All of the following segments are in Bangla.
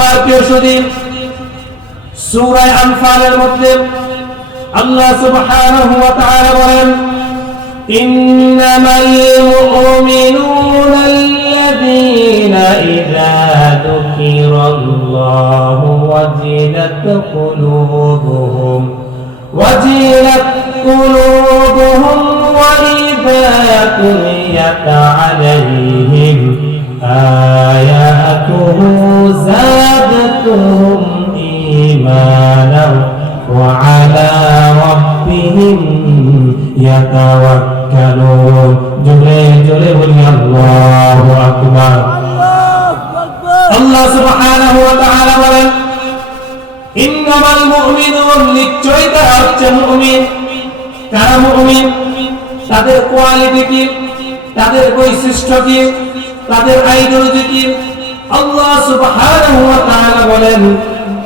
আমার প্রিয় সুদীন সূরা আনফালের মধ্যে আল্লাহ সুবহানাহু ওয়া তাআলা বলেন إنما المؤمنون الذين إذا ذكر الله وجلت قلوبهم وجلت قلوبهم وإذا تليت عليهم آياته زادتهم إيمانا وعلى ربهم يتوكلون جل جل بني الله أكبر আল্লাহ সুবহানাহু ওয়া তাআলা বলেন ইন্নামাল মুমিনুন নিশ্চয়ই তারা হচ্ছে মুমিন কারা মুমিন তাদের কোয়ালিটি কি তাদের বৈশিষ্ট্য কি তাদের কি আল্লাহ সুবহানাহু ওয়া তাআলা বলেন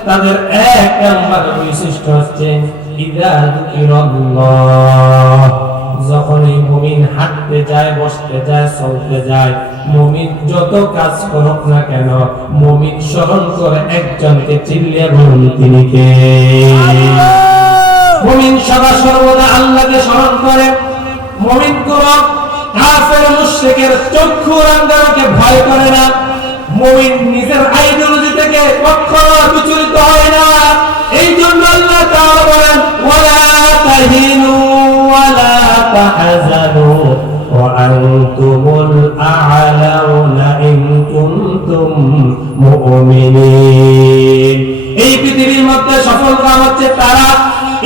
তাদের এক নাম্বার বৈশিষ্ট্য হচ্ছে ইদা যুকিরাল্লাহ। যখন এই মুমিন হাঁটতে যায় বসতে যায় চলতে যায় মুমিন যত কাজ করুক না কেন মুমিন স্মরণ করে একজনকে চিল্লিয়ে বলুন তিনি কে? মুমিন সদা সর্বদা আল্লাহকে স্মরণ করে মুমিন কোন কাফের মুনাফিকের চক্ষু রাঙ্গাকে ভয় করে না। মুমিন নিজের আইডিওলজি থেকে কখনো বিচলিত হয় না। এই জন্য আল্লাহ তাআলা বলেন, ওয়ালা তাহিনু ওয়ালা তাহজানু ওয়ান্তুমুল আ'লাউনা ইন কুনতুম মুমিনিন। এই পৃথিবীর মধ্যে সফল কাম হচ্ছে তারা,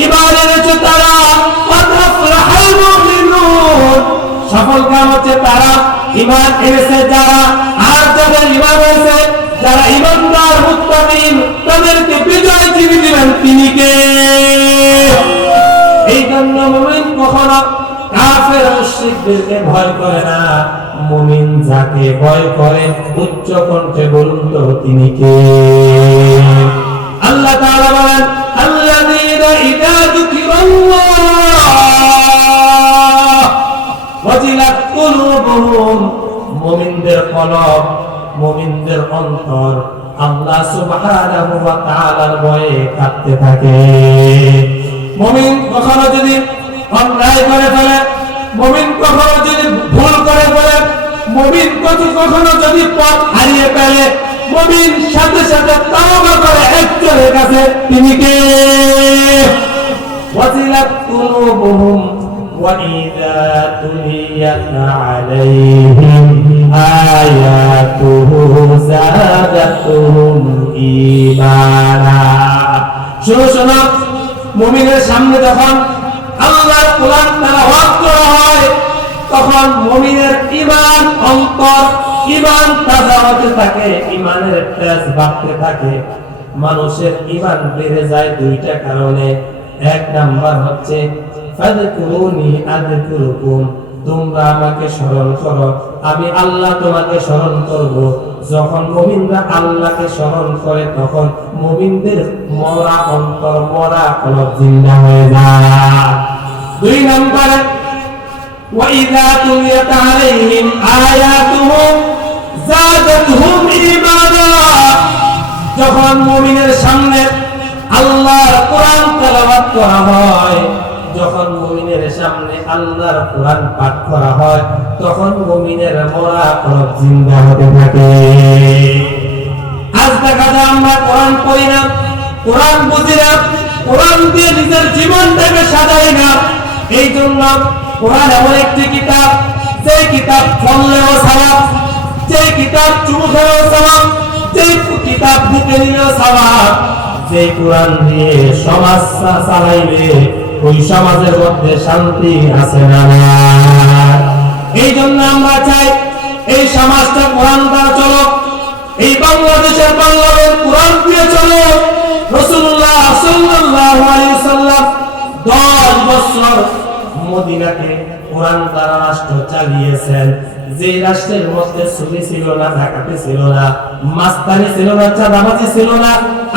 ইমান এনেছে তারা। সফল কাম হচ্ছে তারা ইমান এনেছে যারা, আর যাদের ইমান হয়েছে যারা ইমানদার তাদেরকে বিজয় চিনি দিবেন তিনি কে? এই জন্য মুমিন কখনো কাফের মুশরিকদেরকে ভয় করে না। মুমিন যাকে ভয় করে, উচ্চ কণ্ঠে বলুন তো তিনি কে? আল্লাহ তাআলা বলেন, আল্লাযীনা ইযা যুকিরাল্লাহ ওয়াজিলাত কুলুবুহুম। মুমিনদের কলব, মুমিনদের অন্তর আল্লাহ সুবহানাহু ওয়া তাআলার ভয়ে কাঁপতে থাকে। মুমিন কখনো যদি অন্যায় করে ফেলে, মুমিন কখনো যদি ভুল করে ফেলে, মুমিন কখনো যদি পথ হারিয়ে ফেলে, মুমিন সাথে সাথে তাওবা করে একজনের কাছে তিনি কে? ওয়াজিলাত কুলুবুহুম। وإذا تليت عليهم آياته زادتهم إيمانا শোনো শোনো মুমিনের সামনে যখন আল্লাহর কোরআন তেলাওয়াত করা হয় তখন মুমিনের ঈমান অন্তর ঈমান তাজা হতে থাকে ঈমানের তেজ বাড়তে থাকে মানুষের ঈমান বেড়ে যায় দুইটা কারণে এক নাম্বার হচ্ছে ফাযকুরুনি আযকুরুকুম তোমরা আমাকে স্মরণ করো আমি আল্লাহ তোমাকে স্মরণ করব যখন মুমিনরা আল্লাহকে স্মরণ করে তখন মুমিনদের মরা অন্তর মরা কলব জিন্দা হয়ে যায় দুই নম্বরে وإذا تليت عليهم آياته زادتهم إيمانا যখন মুমিনের সামনে আল্লাহর কোরআন তেলাওয়াত করা হয় যখন মুমিনের সামনে আল্লাহর কোরআন পাঠ করা হয়, তখন মুমিনের মরা কলব জিন্দা হতে থাকে। আজ দেখা যায় আমরা কোরআন পড়ি না, কোরআন বুঝি না, কোরআন দিয়ে নিজের জীবনটাকে সাজাই না। এই জন্য কোরআন এমন একটি কিতাব, যে কিতাব পড়লেও সওয়াব, যে কিতাব চুমু খেলেও সওয়াব, যে কিতাব বুকে নিলেও সওয়াব, যে কোরআন দিয়ে সমাজ চা- চালাইলে ওই সমাজের মধ্যে শান্তি আছে না এই জন্য আমরা চাই এই সমাজটা কোরআন দ্বারা চলো এই বাংলাদেশের পার্লামেন্ট কোরআন দিয়ে চলো রসুল্লাহ সাল্লাল্লাহু আলাইহি সাল্লাম দশ বছর মদিনাকে কোরআন দ্বারা রাষ্ট্র চালিয়েছেন। যে রাষ্ট্রের মধ্যে সুনি ছিল না ঢাকাতে ছিল না, মাস্তানি ছিল না, চাঁদাবাজি ছিল না,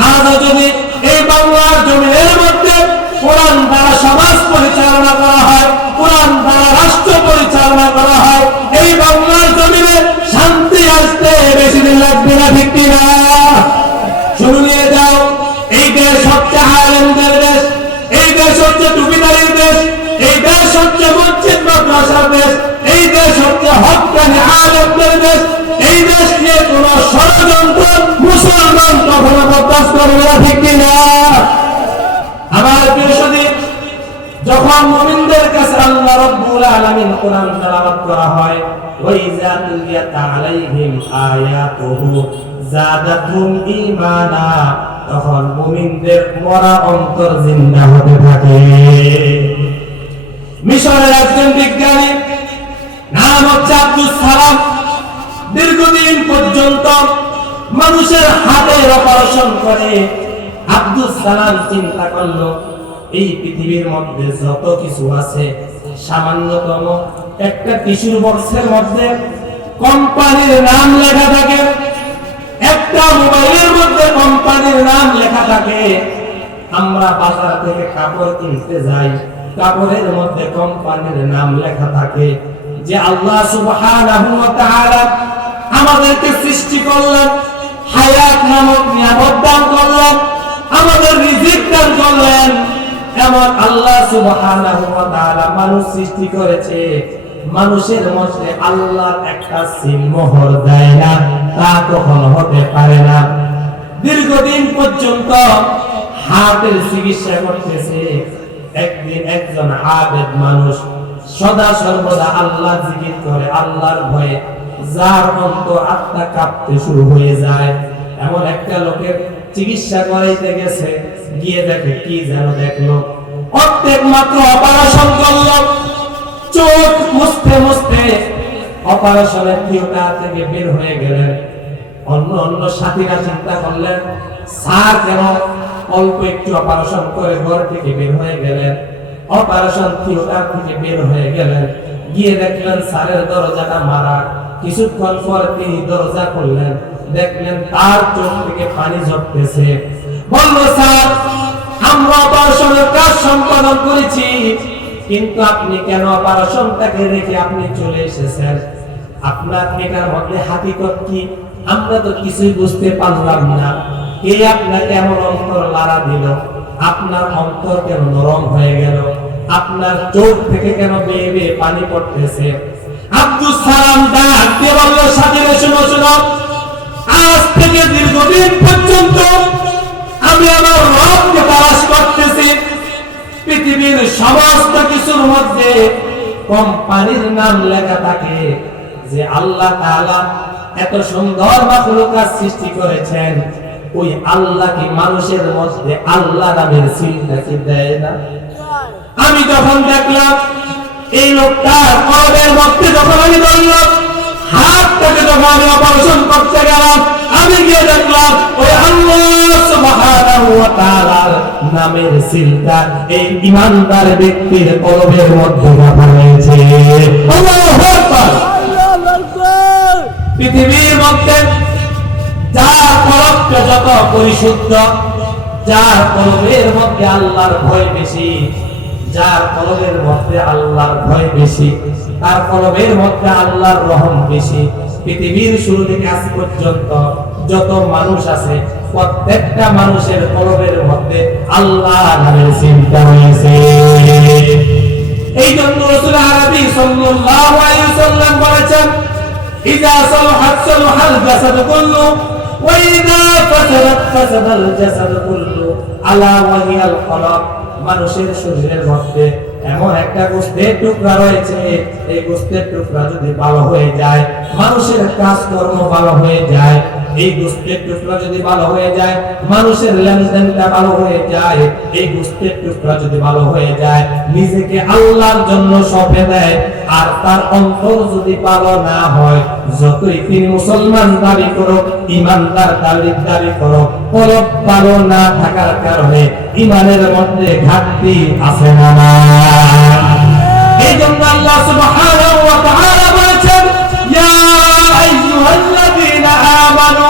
আজও যদি এই বাংলার জমিনের মধ্যে কোরআন দ্বারা সমাজ পরিচালনা করা হয়, কোরআন দ্বারা রাষ্ট্র পরিচালনা করা হয়। এই বাংলার জমিনে শান্তি আসতে বেশি দিন লাগবে না ভিত্তি যাও। এই দেশ সবচেয়ে আয়ালেন্দের দেশ, এই দেশ হচ্ছে টুপিদারির দেশ, এই দেশ হচ্ছে মসজিদ, মাদ্রাসার দেশ, এই দেশ হচ্ছে হকানি দেশ, এই দেশ নিয়ে কোন ষড়যন্ত্র মুসলমান কখনো করবে না, ঠিক না আমার যখন মুমিনদের কাছে আল্লাহ রাব্বুল আলামিন কোরআন তেলাওয়াত করা হয়। ওয়া তুলিয়াত আলাইহিম আয়াতুহু ঈমানা। তখন মুমিনদের মরা অন্তর জিন্দা হতে থাকে। মিশরের একজন বিজ্ঞানী, নাম হচ্ছে আব্দুল সালাম। দীর্ঘদিন পর্যন্ত মানুষের হাতের অপারেশন করে আব্দুল সালাম চিন্তা করল এই পৃথিবীর মধ্যে যত কিছু আছে, সামান্যতম একটা টিস্যুর বক্সের মধ্যে কোম্পানির নাম লেখা থাকে। একটা মোবাইলের মধ্যে কোম্পানির নাম লেখা থাকে। আমরা বাজার থেকে কাপড় কিনতে যাই, কাপড়ের মধ্যে কোম্পানির নাম লেখা থাকে যে আল্লাহ সুবহানাহু ওয়া তাআলা আমাদেরকে সৃষ্টি করলেন, হায়াত নামক নিয়ামত দান করলেন, আমাদের রিজিক দান করলেন। এমন আল্লাহ সুবহানাহু ওয়া তাআলা মানুষ সৃষ্টি করেছে, মানুষের মধ্যে আল্লাহর একটা সিল দেয় না, তা কখনো হতে পারে না। দীর্ঘদিন পর্যন্ত হার্টের চিকিৎসা করতেছে, একদিন একজন আবেদ মানুষ সদা সর্বদা আল্লাহ জিকির করে, আল্লাহর ভয়ে যার অন্তর আত্মা কাঁপতে শুরু হয়ে যায়। এমন একটা লোকের চিকিৎসা করাইতে গেছে গিয়ে দেখে কি যেন দেখল। প্রত্যেক মাত্র অপারেশন করল। চোখ মুছতে মুছতে অপারেশনের থিয়েটার থেকে বের হয়ে গেলেন। অন্য অন্য সাথীরা চিন্তা করলেন, স্যার কেন অল্প একটু অপারেশন করে ঘর থেকে বের হয়ে গেলেন। অপারেশন থিয়েটার থেকে বের হয়ে গেলেন। গিয়ে দেখলেন, স্যারের দরজাটা মারা। কিছুক্ষণ পর তিনি দরজা করলেন দেখলেন, তার চোখ থেকে পানি ঝরতেছে। বলল, স্যার, আমরা অপারেশনের কাজ সম্পাদন করেছি, কিন্তু আপনি কেন অপারেশনটাকে রেখে আপনি চলে এসেছেন? আপনার এটার মধ্যে হাকিকত কি? আমরা তো কিছুই বুঝতে পারলাম না। কে আপনাকে এমন অন্তর লাড়া দিল? আপনার অন্তর কেন নরম হয়ে গেল? আপনার চোখ থেকে কেন বেয়ে বেয়ে পানি পড়তেছে? আব্দুল সালাম ডাক দিয়ে বলল সাথীরা শুনো শুনো। আজ থেকে দীর্ঘদিন পর্যন্ত আমি আমার রবকে তালাশ করতেছি। পৃথিবীর সমস্ত কিছুর মধ্যে কোম্পানির নাম লেখা থাকে যে আল্লাহ তাআলা এত সুন্দর মাখলুকাত সৃষ্টি করেছেন। ওই আল্লাহ কি মানুষের মধ্যে আল্লাহ নামের চিন্তা কি দেয় না? আমি যখন দেখলাম এই লোকটা কলমের মধ্যে যখন আমি ধরলাম হাতটাকে যখন আমি অপারেশন করতে গেলাম, আমি গিয়ে দেখলাম, ওই আল্লাহ নামের চিন্তা এই ইমানদার ব্যক্তির কলমের মধ্যে হয়েছে। পৃথিবীর মধ্যে যার যত পরিশুদ্ধ, যার মধ্যে আল্লাহর ভয় বেশি, যার মধ্যে আল্লাহর ভয় বেশি, তার কলমের মধ্যে আল্লাহর রহম বেশি, পৃথিবীর শুরু থেকে আজ পর্যন্ত যত মানুষ আছে প্রত্যেকটা মানুষের কলমের মধ্যে আল্লাহ নামের চিন্তা হয়েছে এই জন্য রসুল আরবি সাল্লাল্লাহু আলাইহি ওয়াসাল্লাম বলেছেন ইজা সালাহাত সালাহাল জাসাদ কুল্লু, ওয়া ইজা ফাসাদাল জাসাদ কুল্লু। আলা ওয়াহিয়াল কলব, মানুষের শরীরের মধ্যে এমন একটা গোস্তের টুকরা রয়েছে, এই গোস্তের টুকরা যদি ভালো হয়ে যায়, মানুষের কাজকর্ম ভালো হয়ে যায় এই গোস্তের টুকরা যদি ভালো হয়ে যায়, মানুষের লেনদেনটা ভালো হয়ে যায় এই গোস্তের টুকরা যদি ভালো হয়ে যায়, নিজেকে আল্লাহর জন্য সঁপে দেয়, আর তার অন্তর যদি ভালো না হয়, যতই তিনি মুসলমান দাবি করুক, ইমানদার দাবি দাবি করুক কলব ভালো না থাকার কারণে ইমানের মধ্যে ঘাটতি আছে না? এই জন্য আল্লাহ সুবহানাহু ওয়া তাআলা বলেছেন, ইয়া আইয়ুহাল্লাযীনা আমানু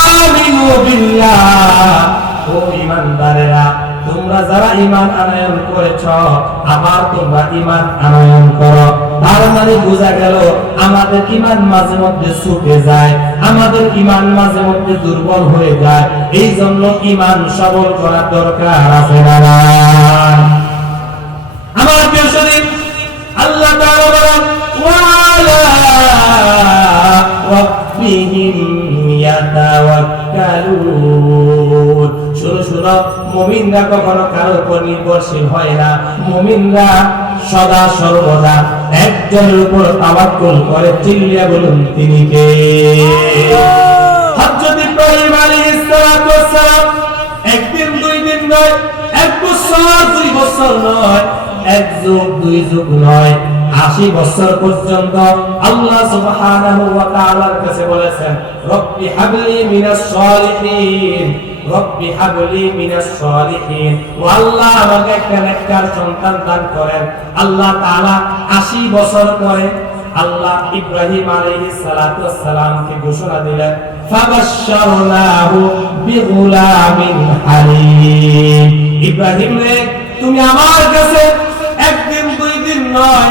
আমিনু বিল্লাহ। ও ঈমানদারেরা, তোমরা যারা ঈমান আনয়ন করেছ, আমার তোমরা ঈমান আনয়ন করো। তার মানে বোঝা গেল, আমাদের ইমান মাঝে মধ্যে ছুটে যায়, আমাদের ইমান মাঝে মধ্যে দুর্বল হয়ে যায়। এই জন্য ইমান সবল করার দরকার আছে না আমার প্রিয় শরীফ, আল্লাহ তাআলা বলেন, ওয়ালা ওয়াক্তিহিম ইয়াতাওয়াক্কালুন শুরু শুরু মুমিনরা কখনো কারোর উপর নির্ভরশীল হয় না। মুমিনরা সদা সর্বদা একজনের উপর তাওয়াক্কুল করে, চিল্লিয়া বলুন তিনি কে? হযরত ইব্রাহিম আলাইহিস সালাতু একদিন, দুই দিন নয়, এক বছর, দুই বছর নয়, এক যুগ, দুই যুগ নয়। আশি বছর পর্যন্ত আল্লাহ সুবহানাহু ওয়া তাআলার কাছে বলেছেন, রব্বি হাবলি মিনাস সালিহিন, রব্বি হাবলি মিনাস সালিহিন। ও আল্লাহ আমাকে একটা নেককার সন্তান দান করেন। আল্লাহ তাআলা 80 বছর পরে আল্লাহ ইব্রাহিম আলাইহিস সালাতু ওয়াস সালামকে ঘোষণা দিলেন, ফাবাশশারনাহু বিগুলামিন হালিম। ইব্রাহিম রে, তুমি আমার কাছে একদিন দুই দিন নয়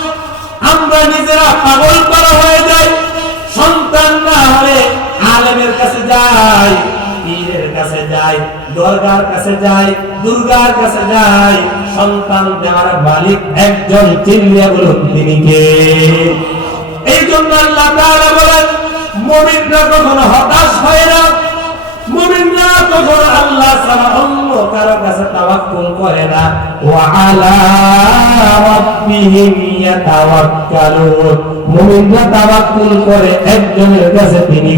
আমরা নিজেরা পাগল করা হয়ে যাই। সন্তান না হলে আলেমের কাছে যাই, পীরের কাছে যাই, দরগার কাছে যাই, দুর্গার কাছে যাই। সন্তান দেওয়ার মালিক একজন চিল্লিয়া বলুন তিনি কে? এই জন্য আল্লাহ তাআলা বলেন, মুমিনরা কখনো হতাশ হয় না। মুমিনরা কখনো আল্লাহ ছাড়া অন্য কারও কাছে তাওয়াক্কুল করে না। ওয়া আলা করে একজনের কাছে তিনি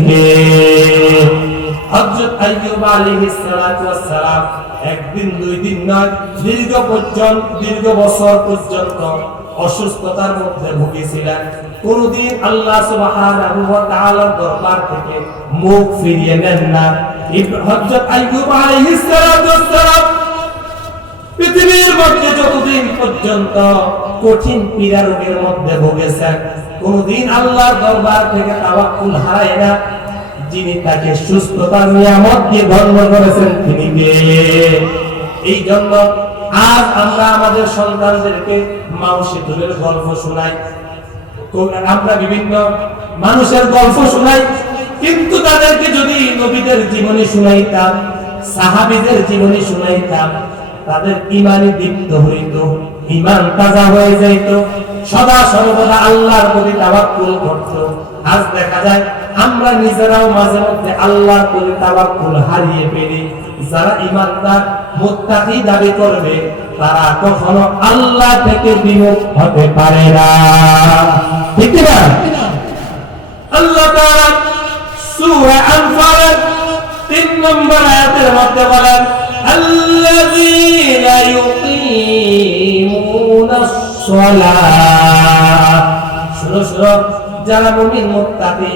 একদিন, দুই দিন নয়, দীর্ঘ পর্যন্ত, দীর্ঘ বছর পর্যন্ত অসুস্থতার মধ্যে ভুগেছিলেন কোনদিন আল্লাহ সুবহানাহু ওয়া তাআলার দরবার থেকে মুখ ফিরিয়ে নেন না। হযরত আইয়ুব আলাইহিস সালাম পৃথিবীর মধ্যে যতদিন পর্যন্ত কঠিন পীড়া রোগের মধ্যে কোনদিন আল্লাহর দরবার থেকে হারায় না। যিনি তাকে সুস্থতার নিয়ামত দিয়ে করেছেন তিনি এই জন্য আজ আমরা আমাদের সন্তানদেরকে গল্প শোনাই। আমরা বিভিন্ন মানুষের গল্প শোনাই, কিন্তু তাদেরকে যদি নবীদের জীবনী শুনাইতাম, সাহাবিদের জীবনী শুনাইতাম তাদের ইমানি দীপ্ত হইত ইমান তাজা হয়ে যাইত। সদা সর্বদা আল্লাহর প্রতি তাওয়াক্কুল করত। আজ দেখা যায়, আমরা নিজেরাও মাঝে মধ্যে আল্লাহর প্রতি তাওয়াক্কুল হারিয়ে ফেলি। যারা ইমানদার মুত্তাকি দাবি করবে, তারা কখনো আল্লাহ থেকে বিমুখ হতে পারে না। ঠিক না? আল্লাহ তাআলা সূরা আনফালের তিন নম্বর আয়াতের মধ্যে বলেন الذين يقيمون الصلاة শুনো শুনো যারা মুমিন মুত্তাকি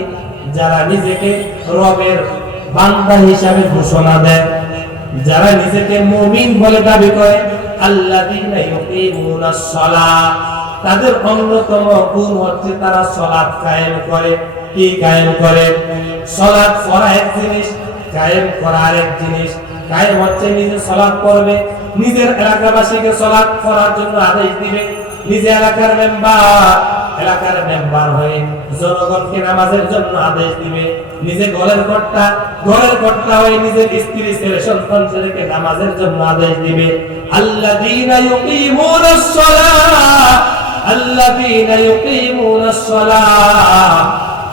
যারা নিজেকে রবের বান্দা হিসাবে ঘোষণা দেয় যারা নিজেকে মুমিন বলে দাবি করে আল্লাযীনা ইউকিমুনাস সালাহ তাদের অন্যতম গুণ হচ্ছে তারা সালাত কায়েম করে কি কায়েম করে সালাত পড়া এক জিনিস কায়েম করা আরেক জিনিস কায়েম হচ্ছে নিজে সালাত পড়বে, নিজের এলাকাবাসীকে সালাত করার জন্য আদেশ দিবে। নিজে এলাকার মেম্বার এলাকার মেম্বার হয়ে জনগণকে নামাজের জন্য আদেশ দিবে। নিজে ঘরের কর্তা ঘরের কর্তা হয়ে নিজের স্ত্রী, ছেলে, সন্তান, ছেলেকে নামাজের জন্য আদেশ দিবে। আল্লাযীনা ইউকিমুনাস সালাহ, আল্লাযীনা ইউকিমুনাস সালাহ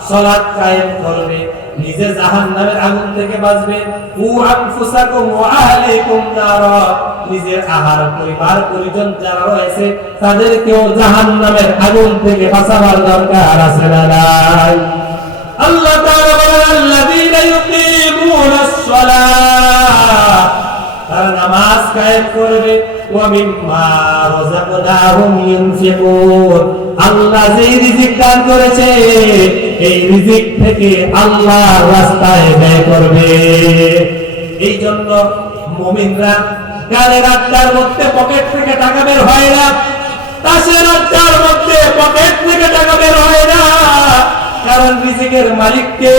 সালাত কায়েম করবে। নিজে জাহান্নামের আগুন থেকে বাঁচবে। উ আনফুসাকুম ওয়া আহলিকুম নারা। নিজের আহার পরিবার পরিজন যারা রয়েছে, তাদেরকেও জাহান্নামের আগুন থেকে বাঁচাবার দরকার আছে না নাই? আল্লাহ তাআলা বলেন, আল্লাযীনা তারা নামাজ কায়েম করবে। ওয়া মিম্মা রাযাকনাহুম ইউনফিকুন। আল্লাহ যে রিজিক দান করেছে, এই রিজিক থেকে আল্লাহ রাস্তায় ব্যয় করবে। এই জন্য মুমিনরা কালের আড্ডার মধ্যে পকেট থেকে টাকা বের হয় না তাসের আড্ডার মধ্যে পকেট থেকে টাকা বের হয় না, কারণ রিজিকের মালিককে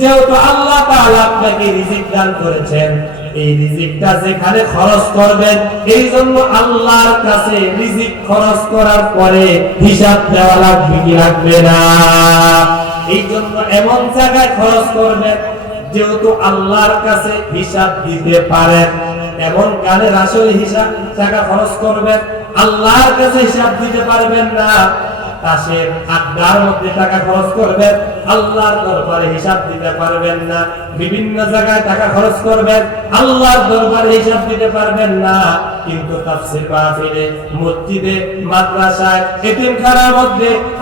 যেহেতু আল্লাহ তাআলা আপনাকে রিজিক দান করেছেন এই রিজিকটা যেখানে খরচ করবেন এই জন্য আল্লাহর কাছে রিজিক খরচ করার পরে হিসাব দেওয়া লাগবে কি লাগবে না। এই জন্য এমন জায়গায় খরচ করবেন, যেহেতু আল্লাহর কাছে হিসাব দিতে পারেন। এমন কানের আসলে হিসাব টাকা খরচ করবেন, আল্লাহর কাছে হিসাব দিতে পারবেন না। তাসের আড্ডার মধ্যে টাকা খরচ করবেন, আল্লাহর দরবারে হিসাব দিতে পারবেন না। বিভিন্ন জায়গায় টাকা খরচ করবেন, আল্লাহর দরবারে হিসাব দিতে পারবেন না। কিন্তু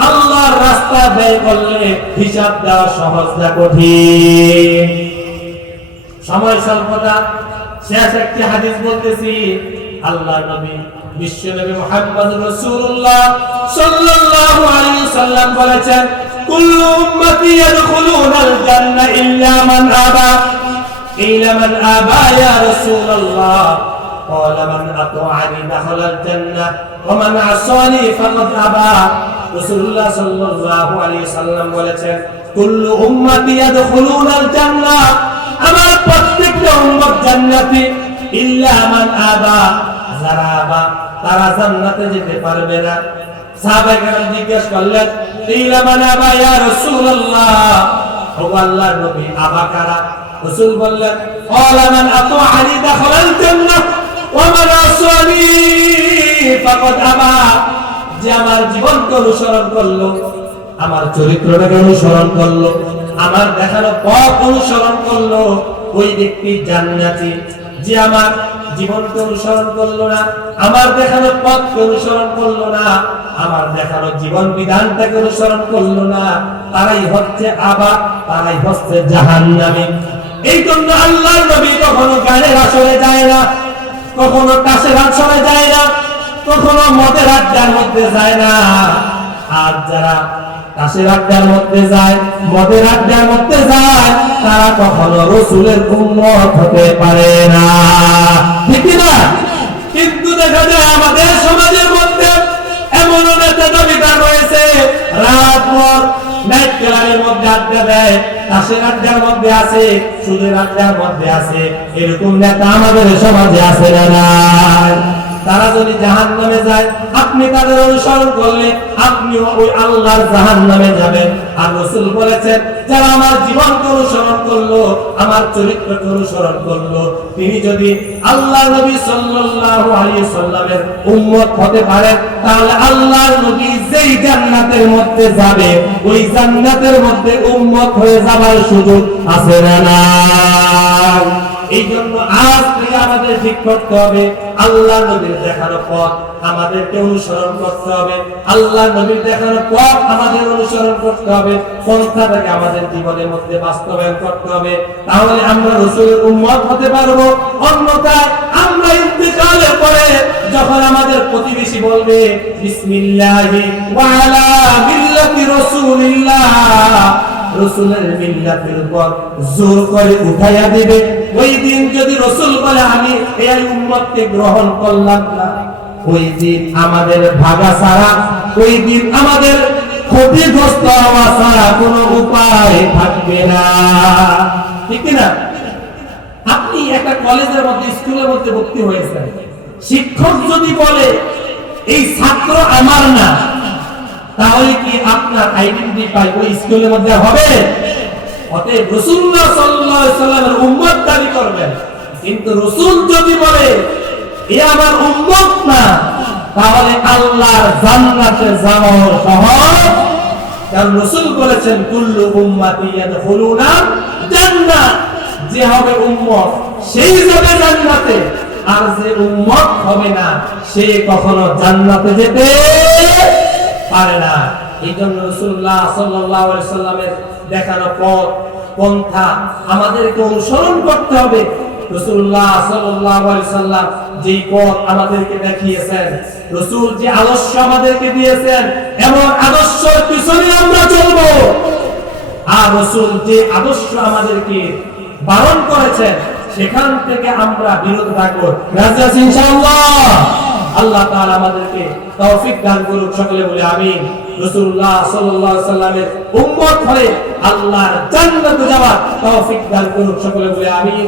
আল্লাহর রাস্তা ব্যয় করলে হিসাব দেওয়া সহজ না কঠিন। সময় স্বল্পতা, শেষ একটি হাদিস বলতেছি আল্লাহ নবী বিশ্ব নবী মুহাম্মদ রাসূলুল্লাহ সাল্লাল্লাহু আলাইহি সাল্লাম বলেছেন কুল্লু উম্মতি ইয়াদখুলুনাল জান্নাহ ইল্লা মান আবা ইল্লা মান আবা ইয়া রাসূলুল্লাহ قال من أطاعني دخل الجنة ومن عصاني فقد أبى رسول الله صلى الله عليه وسلم বলেছেন কুল্লু উম্মতি ইয়াদখুলুনাল জান্নাহ আমার প্রত্যেকটা উম্মত জান্নাতি ইল্লা মান আবা আবা তারা জান্নাতে যেতে পারবে না। জিজ্ঞেস করলেন ইল্লা মান আবা ইয়া রাসূলুল্লাহ? ও আল্লাহর নবী, আবা কারা? রাসূল বললেন, ক্বালা মান আতাআনি দাখালাল ওয়া মান আসানি ফাকাদ আবা। যে আমার জীবনকে অনুসরণ করল, আমার চরিত্রটাকে অনুসরণ করল, আমার দেখানো পথ অনুসরণ করল, ওই ব্যক্তি জান্নাতি। যে আমার জীবনকে অনুসরণ করল না, আমার দেখানো পথকে অনুসরণ করল না, আমার দেখানো জীবন বিধানটাকে অনুসরণ করল না, তারাই হচ্ছে আবার তারাই হচ্ছে জাহান জাহান্নামী। এই জন্য আল্লাহ নবী কখনো গানের আসরে যায় না, কখনো টাসের আসরে যায় না, কখনো মদের আড্ডার মধ্যে যায় না। আর যারা কাশের আড্ডার মধ্যে যায়, মদের আড্ডার মধ্যে যায়, তারা কখনো রসুলের উম্মত হতে পারে না। ঠিক না কিন্তু দেখা যায় আমাদের সমাজের মধ্যে এমন নেতা দাবিদার রয়েছে, রাত ভর নাইট ক্লাবের মধ্যে আড্ডা দেয়, কাশের আড্ডার মধ্যে আছে সুদের আড্ডার মধ্যে আছে এরকম নেতা আমাদের সমাজে আছে না তারা যদি জাহান নামে যায়, আপনি তাদের অনুসরণ করলে আপনি ওই আল্লাহর জাহান নামে যাবেন। আর রসুল বলেছেন, যারা আমার জীবনকে অনুসরণ করল, আমার চরিত্রকে অনুসরণ করল, তিনি যদি আল্লাহ নবী সাল্লাল্লাহু আলাইহি সাল্লামের উম্মত হতে পারেন, তাহলে আল্লাহর নবী যেই জান্নাতের মধ্যে যাবে, ওই জান্নাতের মধ্যে উম্মত হয়ে যাবার সুযোগ আছে না এই জন্য আজ থেকে আমাদের ঠিক করতে হবে। আল্লাহ নবীর দেখানো পথ আমাদেরকে অনুসরণ করতে হবে। আল্লাহ নবীর দেখানো পথ আমাদের অনুসরণ করতে হবে। পন্থাটাকে আমাদের জীবনের মধ্যে বাস্তবায়ন করতে হবে। তাহলে আমরা রসুলের উম্মত হতে পারব। অন্যথায় আমরা ইন্তেকালের পরে যখন আমাদের প্রতিবেশী বলবে, বিসমিল্লাহি ওয়া আলা মিল্লাতি রাসূলিল্লাহ। রসুলের মিল্লাতের উপর জোর করে উঠাইয়া দিবে। ওই দিন যদি রসুল বলে, আমি এই উম্মতকে গ্রহণ করলাম না। ওই দিন আমাদের ভাগা ছাড়া, ওই দিন আমাদের ক্ষতিগ্রস্ত হওয়া ছাড়া কোনো উপায় থাকবে না। ঠিক না আপনি একটা কলেজের মধ্যে, স্কুলের মধ্যে ভর্তি হয়েছেন। শিক্ষক যদি বলে, এই ছাত্র আমার না, তাহলে কি আপনার আইডেন্টিফাই ওই স্কুলের মধ্যে হবে? অতএব রাসূলুল্লাহ সাল্লাল্লাহু আলাইহি সাল্লামের উম্মত দাবি করবেন। কিন্তু রাসূল যদি বলে, এ আমার উম্মত না, তাহলে আল্লাহর জান্নাতে যাওয়া সহজ। কারণ রাসূল বলেছেন, কুল্লু উম্মতি ইয়াদখুলুনা জান্নাত যে হবে উম্মত, সেই যাবে জান্নাতে। আর যে উম্মত হবে না, সে কখনো জান্নাতে যেতে পারে না। এই জন্য সাল্লামের দেখানো পথ, পন্থা আমাদেরকে অনুসরণ করতে হবে। সাল্লাম যেই পথ আমাদেরকে দেখিয়েছেন যে আদর্শ আমাদেরকে দিয়েছেন, এমন আদর্শের পিছনে আমরা চলবো। আর রসুল যে আদর্শ আমাদেরকে বারণ করেছেন, সেখান থেকে আমরা বিরত থাকব। ইনশাআল্লাহ? আল্লাহ তাআলা আমাদেরকে তৌফিক দান করুন সকলে বলে আমিন। রাসূলুল্লাহ সাল্লাল্লাহু আলাইহি সাল্লামের উম্মত হয়ে আল্লাহর জান্নাতে যাওয়ার তৌফিক দান করুন সকলে বলে আমিন।